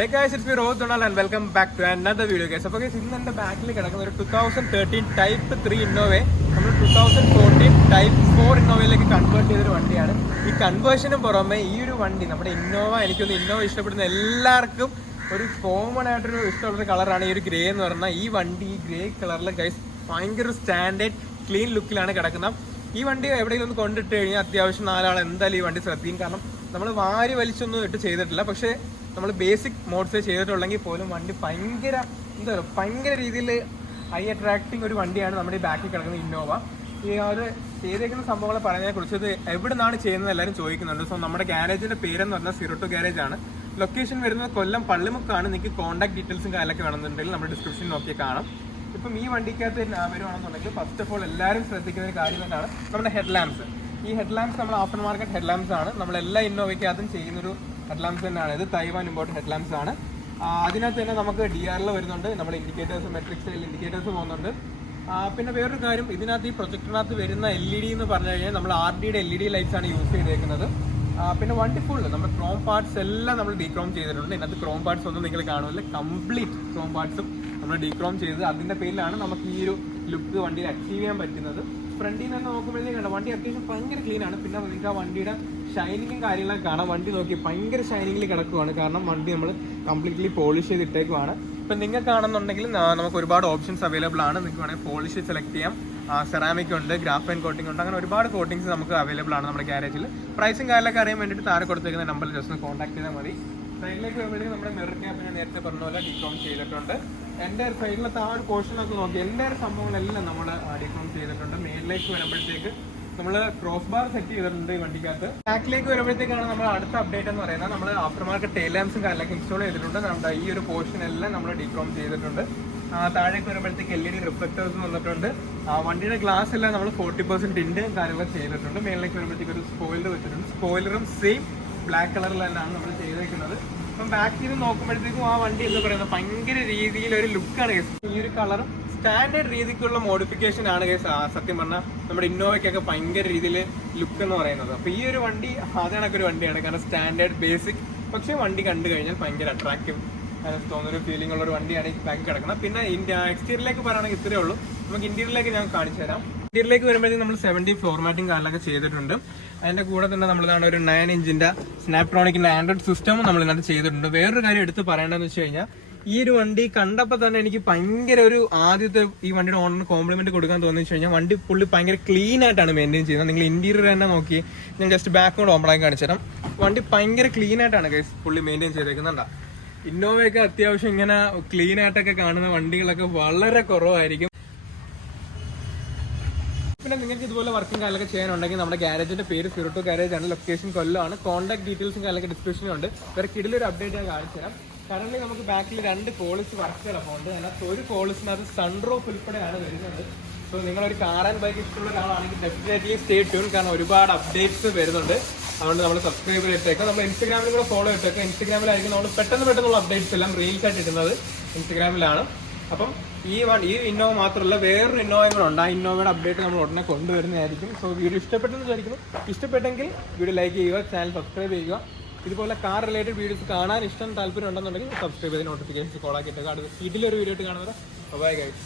Hey guys, it's me Rohit Donal and welcome back to another video guys. അപ്പോൾ guys ഇന്ന് എൻ്റെ ബാക്കിൽ കിടക്കുന്ന ഒരു 2013 ടൈപ്പ് 3 ഇന്നോവയെ നമ്മൾ 2014 ടൈപ്പ് 4 ഇന്നോവയിലേക്ക് കൺവേർട്ട് ചെയ്തൊരു വണ്ടിയാണ്. ഈ കൺവേർഷന് പുറമെ ഈ ഒരു വണ്ടി നമ്മുടെ ഇന്നോവ, എനിക്കൊന്ന് ഇന്നോവ ഇഷ്ടപ്പെടുന്ന എല്ലാവർക്കും ഒരു കോമൺ ആയിട്ടൊരു ഇഷ്ടപ്പെടുന്ന കളറാണ് ഈ ഒരു ഗ്രേ എന്ന് പറഞ്ഞാൽ. ഈ വണ്ടി ഈ ഗ്രേ കളറിൽ ഗൈസ് ഭയങ്കര സ്റ്റാൻഡേർഡ് ക്ലീൻ ലുക്കിലാണ് കിടക്കുന്നത്. ഈ വണ്ടി എവിടെയെങ്കിലും ഒന്ന് കൊണ്ടിട്ട് കഴിഞ്ഞാൽ അത്യാവശ്യം നാലാൾ എന്തായാലും ഈ വണ്ടി ശ്രദ്ധിക്കും. കാരണം നമ്മൾ വാരി വലിച്ചൊന്നും ഇട്ട് ചെയ്തിട്ടില്ല, പക്ഷേ നമ്മൾ ബേസിക് മോഡ്സ് ചെയ്തിട്ടുള്ളെങ്കിൽ പോലും വണ്ടി ഭയങ്കര എന്താ പറയുക, ഭയങ്കര രീതിയിൽ ഐ അട്രാക്റ്റിംഗ് ഒരു വണ്ടിയാണ് നമ്മുടെ ഈ ബാക്കിൽ കിടക്കുന്ന ഇന്നോവ. ഈ ഒരു ചെയ്തേക്കുന്ന സംഭവങ്ങളെ പറഞ്ഞതിനെ കുറിച്ച് ഇത് എവിടെ നിന്നാണ് ചെയ്യുന്നത് എല്ലാവരും ചോദിക്കുന്നുണ്ട്. സോ നമ്മുടെ ഗാരേജിന്റെ പേരെന്ന് പറഞ്ഞാൽ 02 ഗാരേജ് ആണ്. ലൊക്കേഷൻ വരുന്നത് കൊല്ലം പള്ളിമുക്കാണ്. നിങ്ങൾക്ക് കോൺടാക്ട് ഡീറ്റെയിൽസും കാര്യങ്ങളൊക്കെ വേണമെന്നുണ്ടെങ്കിൽ നമ്മുടെ ഡിസ്ക്രിപ്ഷൻ നോക്കി കാണാം. ഇപ്പം ഈ വണ്ടിക്കകത്ത് വരുവാണെന്നുണ്ടെങ്കിൽ ഫസ്റ്റ് ഓഫ് ഓൾ എല്ലാവരും ശ്രദ്ധിക്കുന്ന ഒരു കാര്യം തന്നെയാണ് നമ്മുടെ ഹെഡ് ലാംപ്സ്. ഈ ഹെഡ് ലാംപ്സ് നമ്മൾ ആഫ്റ്റർ മാർക്കറ്റ് ഹെഡ് ലാംപ്സ് ആണ്. നമ്മളെല്ലാ ഇന്നോവയ്ക്കകത്തും ചെയ്യുന്നൊരു ഹെഡ് ലാംപ്സ് തന്നെയാണ്. ഇത് തൈവാൻ ഇമ്പോർട്ടൻ്റ് ഹെഡ് ലാംപ്സ് ആണ്. അതിനകത്ത് തന്നെ നമുക്ക് DRL വരുന്നുണ്ട്, നമ്മുടെ ഇൻഡിക്കേറ്റേഴ്സ് മെട്രിക് സ്റ്റൈൽ ഇൻഡിക്കേറ്റേഴ്സ് പോകുന്നുണ്ട്. പിന്നെ വേറൊരു കാര്യം, ഇതിനകത്ത് ഈ പ്രൊജക്ടറിനകത്ത് വരുന്ന LED എന്ന് പറഞ്ഞു കഴിഞ്ഞാൽ നമ്മൾ RDയുടെ LED ലൈറ്റ്സ് ആണ് യൂസ് ചെയ്തേക്കുന്നത്. പിന്നെ വണ്ടി ഫുള്ള് നമ്മുടെ ക്രോം പാർട്സ് എല്ലാം നമ്മൾ ഡീക്രോം ചെയ്തിട്ടുണ്ട്. ഇതിനകത്ത് ക്രോം പാർട്സ് ഒന്നും നിങ്ങൾ കാണുമല്ലോ, കംപ്ലീറ്റ് ക്രോം പാർട്സും നമ്മൾ ഡീക്രോം ചെയ്ത് അതിൻ്റെ പേരിലാണ് നമുക്ക് ഈ ഒരു ലുക്ക് വണ്ടിയിൽ അച്ചീവ് ചെയ്യാൻ പറ്റുന്നത്. ഫ്രണ്ടിൽ നിന്ന് നോക്കുമ്പോഴത്തേക്കാണ് വണ്ടി അത്യാവശ്യം ഭയങ്കര ക്ലീൻ ആണ്. പിന്നെ നിങ്ങൾക്ക് ആ വണ്ടിയുടെ ഷൈനിങ്ങും കാര്യങ്ങളൊക്കെ കാണാം. വണ്ടി നോക്കി ഭയങ്കര ഷൈനിങ്ങിൽ കിടക്കുവാണ്, കാരണം വണ്ടി നമ്മൾ കംപ്ലീറ്റ്ലി പോളിഷ് ചെയ്തിട്ടേക്കുവാണ്. ഇപ്പം നിങ്ങൾക്കാണെന്നുണ്ടെങ്കിൽ നമുക്ക് ഒരുപാട് ഓപ്ഷൻസ് അവൈലബിൾ ആണ്. നിങ്ങൾക്ക് വേണമെങ്കിൽ പോളിഷ് സെലക്ട് ചെയ്യാം, സെറാമിക് ഉണ്ട്, ഗ്രാഫൈൻ കോട്ടിംഗ് ഉണ്ട്, അങ്ങനെ ഒരുപാട് കോട്ടിങ്സ് നമുക്ക് അവൈലബിൾ ആണ് നമ്മുടെ ഗാരേജിൽ. പ്രൈസും കാര്യങ്ങളൊക്കെ അറിയാൻ വേണ്ടിയിട്ട് താഴെ കൊടുത്തേക്കുന്ന നമ്പറിൽ ജസ്റ്റ് ഒന്ന് കോൺടാക്ട് ചെയ്താൽ മതി. സൈഡിലേക്ക് വരുമ്പോഴേക്കും നമ്മുടെ മിറർ ക്യാപ്പ് ഞാൻ നേരത്തെ പറഞ്ഞ പോലെ ഡീക്രോം ചെയ്തിട്ടുണ്ട്. എൻ്റെ സൈഡിലത്തെ ആ ഒരു പോർഷനൊക്കെ നോക്കി എല്ലാ സംഭവങ്ങളെല്ലാം നമ്മൾ ഡീക്രോം ചെയ്തിട്ടുണ്ട്. മേലിലേക്ക് വരുമ്പോഴത്തേക്ക് നമ്മൾ ക്രോസ് ബാർ സെറ്റ് ചെയ്തിട്ടുണ്ട് ഈ വണ്ടിക്കകത്ത്. ബാക്കിലേക്ക് വരുമ്പോഴത്തേക്കാണ് നമ്മൾ അടുത്ത അപ്ഡേറ്റ് എന്ന് പറയുന്നത്. നമ്മൾ ആഫ്റ്റർ മാർക്കറ്റ് ടെയിൽ ലാംപ്സും കാര്യങ്ങളൊക്കെ ഇൻസ്റ്റാൾ ചെയ്തിട്ടുണ്ട്. നമ്മുടെ ഈ ഒരു പോർഷൻ എല്ലാം നമ്മൾ ഡീക്രോം ചെയ്തിട്ടുണ്ട്. താഴേക്ക് വരുമ്പോഴത്തേക്ക് LED റിഫ്ലക്ടേഴ്സ് വന്നിട്ടുണ്ട്. വണ്ടിയുടെ ഗ്ലാസ് എല്ലാം നമ്മൾ 40% ടിൻറ്റ് കാര്യങ്ങളൊക്കെ ചെയ്തിട്ടുണ്ട്. മേളിലേക്ക് വരുമ്പോഴത്തേക്ക് ഒരു സ്പോയിലർ വെച്ചിട്ടുണ്ട്. സ്പോയിലറും സെയിം ബ്ലാക്ക് കളറിൽ തന്നെയാണ് നമ്മൾ ചെയ്തേക്കുന്നത്. അപ്പം ബാക്കിൽ നിന്ന് നോക്കുമ്പോഴത്തേക്കും ആ വണ്ടി എന്താ പറയുന്നത് ഭയങ്കര രീതിയിലൊരു ലുക്കാണ് കേസ്. ഈ ഒരു കളറും സ്റ്റാൻഡേർഡ് രീതിക്കുള്ള മോഡിഫിക്കേഷൻ ആണ് കേസ്. സത്യം പറഞ്ഞാൽ നമ്മുടെ ഇന്നോവയ്ക്കൊക്കെ ഭയങ്കര രീതിയിൽ ലുക്ക് എന്ന് പറയുന്നത്. അപ്പോൾ ഈ ഒരു വണ്ടി അതിനൊക്കെ വണ്ടിയാണ്, കാരണം സ്റ്റാൻഡേർഡ് ബേസിക്, പക്ഷേ വണ്ടി കണ്ടു കഴിഞ്ഞാൽ ഭയങ്കര അട്രാക്റ്റീവ് തോന്നുന്നൊരു ഫീലിംഗ് ഉള്ള ഒരു വണ്ടിയാണ് ഈ ബാക്കി കിടക്കുന്നത്. പിന്നെ എക്സ്റ്റീരിയറിലേക്ക് പറയുകയാണെങ്കിൽ ഇത്രയേ ഉള്ളൂ. നമുക്ക് ഇന്റീരിയറിലേക്ക് ഞാൻ കാണിച്ചു തരാം. ഇന്റീരിയറിലേക്ക് വരുമ്പോഴത്തേക്കും നമ്മൾ 70 ഫോർമാറ്റിംഗ് കാര്യങ്ങളൊക്കെ ചെയ്തിട്ടുണ്ട്. അതിന്റെ കൂടെ തന്നെ നമ്മളിതാണ് ഒരു 9 ഇഞ്ചിന്റെ സ്നാപ്ട്രോണിക്കിന്റെ ആൻഡ്രോയിഡ് സിസ്റ്റവും നമ്മൾ ഇതിനകത്ത് ചെയ്തിട്ടുണ്ട്. വേറൊരു കാര്യം എടുത്ത് പറയേണ്ടതെന്ന് വെച്ച് കഴിഞ്ഞാൽ, ഈ ഒരു വണ്ടി കണ്ടപ്പോൾ തന്നെ എനിക്ക് ഭയങ്കര ഒരു ആദ്യത്തെ ഈ വണ്ടിയുടെ ഓണറിന് കോംപ്ലിമെന്റ് കൊടുക്കാൻ തോന്നി വെച്ച് കഴിഞ്ഞാൽ, വണ്ടി പുള്ളി ഭയങ്കര ക്ലീൻ ആയിട്ടാണ് മെയിൻറ്റെയിൻ ചെയ്യുന്നത്. നിങ്ങൾ ഇന്റീരിയർ തന്നെ നോക്കി, ഞാൻ ജസ്റ്റ് ബാക്ക് കൊണ്ട് ഓപ്പണാക്കി കാണിച്ചു തരാം. വണ്ടി ഭയങ്കര ക്ലീൻ ആയിട്ടാണ് ഗൈസ് പുള്ളി മെയിൻറ്റെയിൻ ചെയ്തേക്കുന്നുണ്ടാ. ഇന്നോവയൊക്കെ അത്യാവശ്യം ഇങ്ങനെ ക്ലീൻ ആയിട്ടൊക്കെ കാണുന്ന വണ്ടികളൊക്കെ വളരെ കുറവായിരിക്കും. പിന്നെ നിങ്ങൾക്ക് ഇതുപോലെ വർക്കിംഗ് കാര്യങ്ങളൊക്കെ ചെയ്യാനുണ്ടെങ്കിൽ നമ്മുടെ ഗാരേജിന്റെ പേര് 02 ഗാരേജ് ആണ്. ലൊക്കേഷൻ കൊല്ലമാണ്. കോൺടാക്ട് ഡീറ്റെയിൽസും കാര്യങ്ങളൊക്കെ ഡിസ്ക്രിപ്ഷനിലും ഉണ്ട്. വേറെ കിടിലൊരു അപ്ഡേറ്റ് ഞാൻ കാണിച്ചു തരാം. കറന്റ് നമുക്ക് ബാക്കിൽ 2 പോളിസ് വർക്ക് കിടപ്പുണ്ട്. അതിനകത്ത് ഒരു പോളിസിനകത്ത് സൺറൂഫ് ഉൾപ്പെടെയാണ് വരുന്നത്. സോ നിങ്ങളൊരു കാർ ആൻഡ് ബൈക്ക് ഇഷ്ടമുള്ള ഒരാളാണെങ്കിൽ ഡെഫിനറ്റ്ലി സ്റ്റേ ട്യൂൺ, കാരണം ഒരുപാട് അപ്ഡേറ്റ്സ് വരുന്നുണ്ട്. അതുകൊണ്ട് നമ്മൾ സബ്സ്ക്രൈബ് ചെയ്തിട്ടേക്കാം. നമ്മൾ ഇൻസ്റ്റാഗ്രാമിൽ കൂടെ ഫോളോ ചെയ്തേക്കാം. ഇൻസ്റ്റാഗ്രാമിലായിരിക്കും നമ്മൾ പെട്ടെന്നുള്ള അപ്ഡേറ്റ്സ് എല്ലാം റീൽസ് ആയിട്ട് ഇടുന്നത് ഇൻസ്റ്റാഗ്രാമിലാണ്. അപ്പം ഈ ഇന്നോവ മാത്രമല്ല വേറൊരു ഇന്നോവയും കൂടെ ഉണ്ട്. ആ ഇന്നോവയുടെ അപ്ഡേറ്റ് നമ്മൾ ഉടനെ കൊണ്ടുവരുന്നതായിരിക്കും. സോ വീഡിയോ ഇഷ്ടപ്പെട്ടെന്ന് വിചാരിക്കുന്നു. ഇഷ്ടപ്പെട്ടെങ്കിൽ വീഡിയോ ലൈക്ക് ചെയ്യുക, ചാനൽ സബ്സ്ക്രൈബ് ചെയ്യുക. ഇതുപോലെ കാർ റിലേറ്റഡ് വീഡിയോസ് കാണാൻ താല്പര്യം ഉണ്ടെന്നുണ്ടെങ്കിൽ സബ്സ്ക്രൈബ് ചെയ്ത് നോട്ടിഫിക്കേഷൻസ് കോൾ ആക്കിയിട്ടേക്കാം. അടുത്ത ഇതിലൊരു വീഡിയോ ആയിട്ട് കാണുന്നത്. Bye guys.